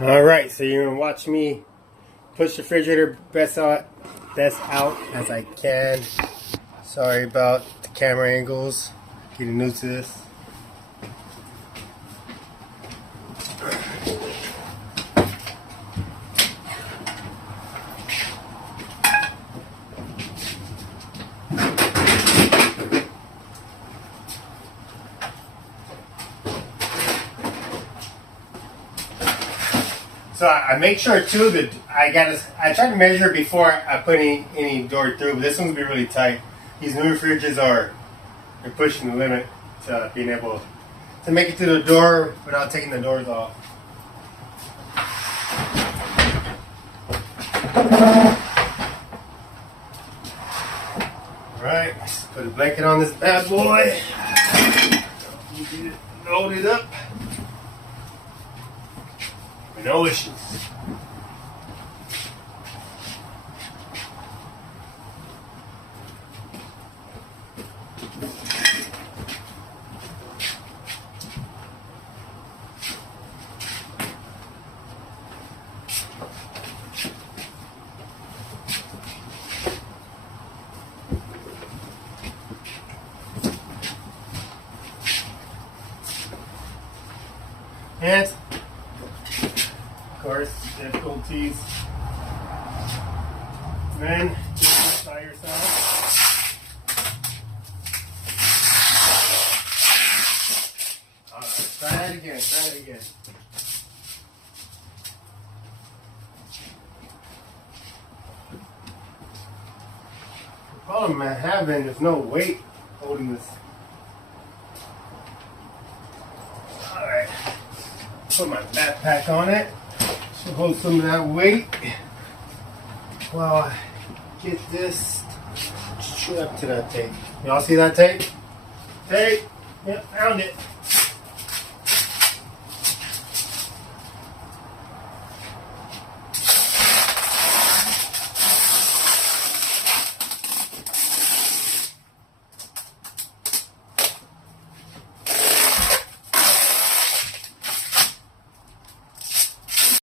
Alright, so you're gonna watch me push the refrigerator best out as I can. Sorry about the camera angles. Getting new to this. So I make sure too that I try to measure before I put any door through, but this one's gonna be really tight. These new fridges are pushing the limit to being able to make it through the door without taking the doors off. Alright, let's put a blanket on this bad boy. Get it loaded up. No issues. And of course, difficulties. Then do this by yourself. Alright, try that again, try it again. The problem I'm having, there's no weight holding this. Alright, put my backpack on it. Should hold some of that weight while I get this strapped to that tape. Y'all see that tape? Tape? Yep, found it.